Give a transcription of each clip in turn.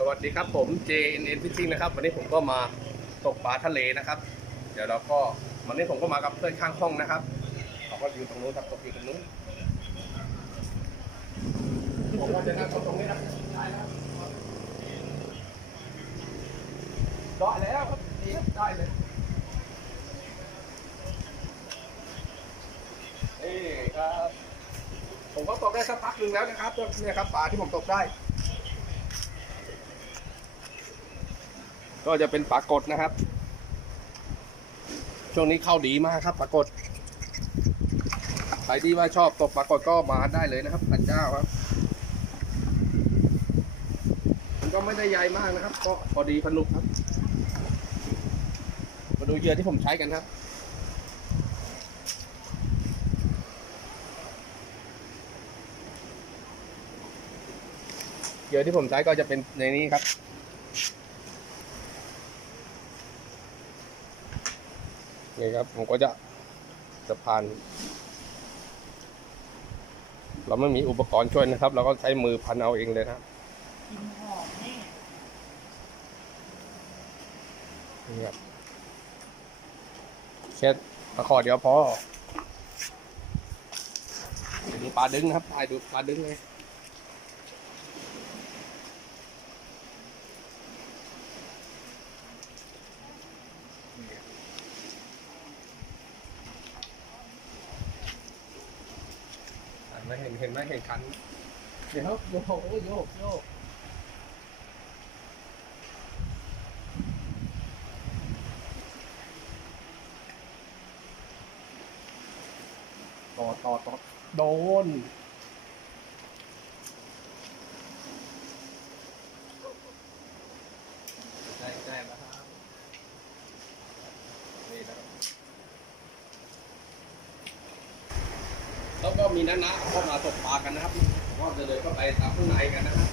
สวัสดีครับผม JNN Fishing นะครับ วันนี้ผมก็มาตกปลาทะเลนะครับ เดี๋ยวเราก็วันนี้ผมก็มากับเพื่อนข้างห้องนะครับเขาก็อยู่ตรงนู้นครับตกอยู่ตรงนู้นผมก็จะนั่งตรงนี้นะได้แล้วได้แล้วครับนี่ครับได้เลยนี่ครับผมก็ตกได้สักพักหนึ่งแล้วนะครับเนี่ยครับปลาที่ผมตกได้ ก็จะเป็นปลากดนะครับ ช่วงนี้เข้าดีมากครับปลากดใครที่ว่าชอบตกปลากดก็มาได้เลยนะครับพันเจ้าครับมันก็ไม่ได้ใหญ่มากนะครับ ก็พอดีพนุกครับ มาดูเหยื่อที่ผมใช้กันครับเหยื่อที่ผมใช้ก็จะเป็นในนี้ครับ นี่ครับผมก็จะสะพาน เราไม่มีอุปกรณ์ช่วยนะครับ เราก็ใช้มือพันเอาเองเลยนะครับกินหอมแน่นี่ครับแค่ตะขอเดียวพอดูปลาดึงนะครับถ่ายดูปลาดึงเลย ไหมเห็นเห็นไหมเห็นคันเดี๋ยวโยกโยกโยกต่อต่อต่อโดน ใช่ใช่แล้วครับนี่นะครับ แล้วก็มีน้าๆเข้ามาตกปลากันนะครับผมก็จะเดินเข้าไปตามข้างในกันนะครับ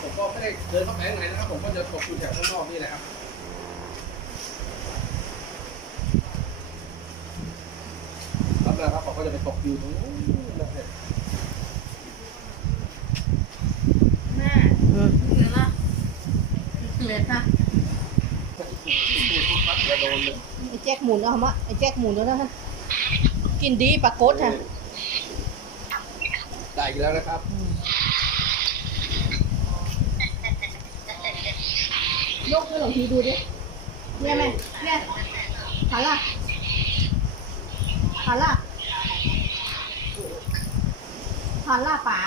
ผมก็ไม่ได้เดินเข้าไปข้างในนะครับ ผมก็จะตกอยู่แถวข้างนอกนี่แหละครับครับนะครับผมก็จะไปตกอยู่ตรงนู้นนะครับแม่เหลือละเหลือนะอย่าโดนเลยไอ้แจ็คหมุนเอามาไอ้แจ็คหมุนแล้วนะฮะกินดีปลากดฮะ ได้อีกแล้วนะครับ ยกให้หลวงพีดูดิ เนี่ยแม่เนี่ยขาล่ะขาล่ะขาล่ะป๋า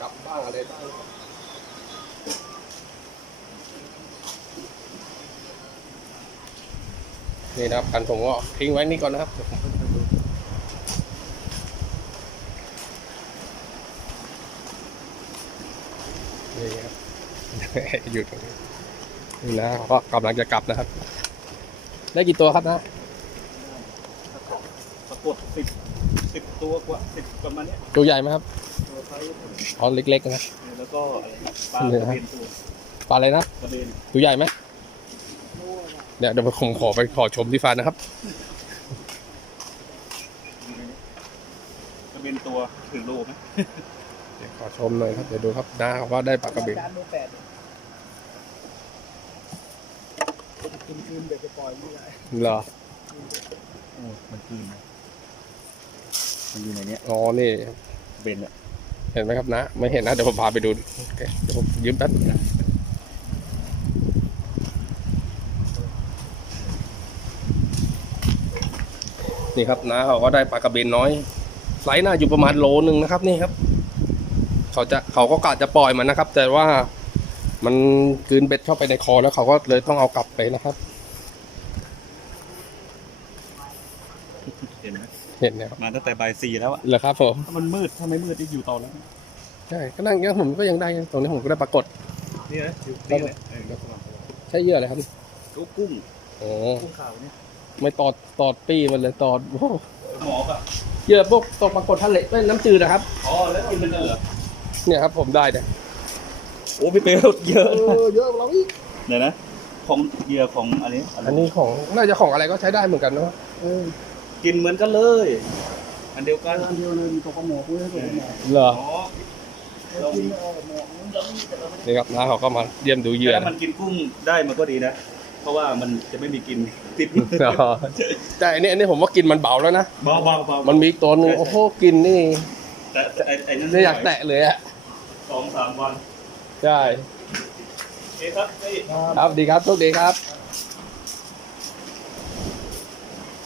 กลับบ้างอะไรบ้างนี่นะครับกันผมก็ทิ้งไว้นี่ก่อนนะครับนี่ครับอยู่ตรงนี้นี่นะก็กำลังจะกลับนะครับ ได้กี่ตัวครับนะ กฏสิบสิบตัวกว่าสิบประมาณเนี้ยตัวใหญ่ไหมครับตัวไซส์อ๋อเล็กๆนะ แล้วก็อะไรนะปลากระเบนตัวปลาอะไรนะกระเบนตัวใหญ่ไหมเดี๋ยวเดี๋ยวผมขอไปขอชมที่ฟาร์มนะครับ กระเบนตัวถึงโลไหมเดี๋ยวขอชมหน่อยครับ เดี๋ยวดูครับน้าเขาว่าได้ปลากระเบนจานเบอร์แปดคืนคืนเดี๋ยวจะปล่อยไม่ได้เหรอ โอ้มันคืนนะมั นอยู่ในเนี้ยอ๋อนี่เบนอะเห็นไหมครับนะ ไม่เห็นนะ เดี๋ยวผมพาไปดูโอเคเดี๋ยวผมยืมแป๊บนี่ครับน้าเขาก็ได้ปลากระเบนน้อยไซส์น่าอยู่ประมาณโลนึงนะครับ นี่ครับ เขาจะเขาก็กะจะปล่อยมันนะครับ แต่ว่ามันกลืนเบ็ดเข้าไปในคอแล้วเขาก็เลยต้องเอากลับไปนะครับ เห็นไหมเห็นนะครับมาตั้งแต่บ่ายสี่แล้วอะเหรอครับผม ถ้ามันมืดถ้าไม่มืดจะอยู่ต่อแล้วใช่ก็นั่งอย่างเงี้ยผมก็ยังได้ตรงนี้ผมก็ได้ปรากฏ นี่นะอยู่นี่แหละเออใช่เหยื่ออะไรครับลูกกุ้งโอ้กุ้งขาวเนี่ยไม่ตอดตอดปี้มันเลยตอดโอ้โหหมอปะเหยื่อพวกตกปรากฏทะเลเป็นน้ำจืดนะครับ อ๋อแล้วกินมันเหรอเนี่ยครับผมได้เนี่ยโอ้พี่เปลเยอะเออเยอะกว่าเราอีกเดี๋ยวนะของเหยื่อของอันนี้อันอันนี้นี้ของน่าจะของอะไรก็ใช้ได้เหมือนกันเนาะ กินเหมือนกันเลย อันเดียวกันอันเดียวเลยมีตัวกระหมอกด้วยตัวกระหมอกเหรออ๋อเรากินมีไม่เอาหมอกมันจะมีแต่เราไม่ได้นี่ครับน้าเขาก็มาเยี่ยมดูเหยื่อถ้านะมันกินกุ้งได้มันก็ดีนะ เพราะว่ามันจะไม่มีกินติดอ๋อแต่อันนี้อันนี้ผมว่ากินมันเบาแล้วนะเบาเบาเบามันมีอีกตัวหนึงโอ้โหกินนี่แต่แต่ไอ้ไอ้นั่นไม่อยากแตะเลยอะสองสามวันใช่โอเคครับพี่ ครับดีครับโชคดีครับ